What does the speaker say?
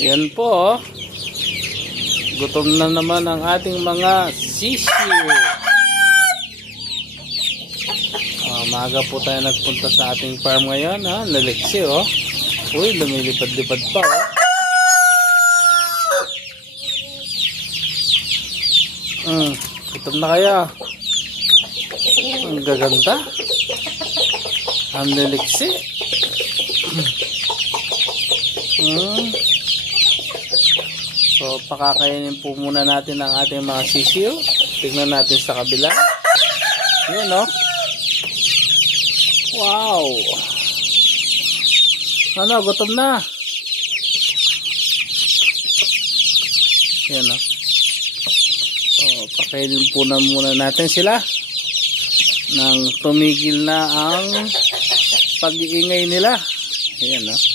Yan po, oh. Gutom na naman ang ating mga sisiu. Maaga po tayo nagpunta sa ating farm ngayon, ha. Laliksi, oh. Uy, lumilipad-lipad pa, oh. Gutom na kaya. Ang gaganda. Ang laliksi. So, pakakainin po muna natin ang ating mga sisiu. Tignan natin sa kabila. Yan, no? Wow! Ano, gutom na. Yan, no? So, pakainin po na muna natin sila nang tumigil na ang pag-iingay nila. Yan, no?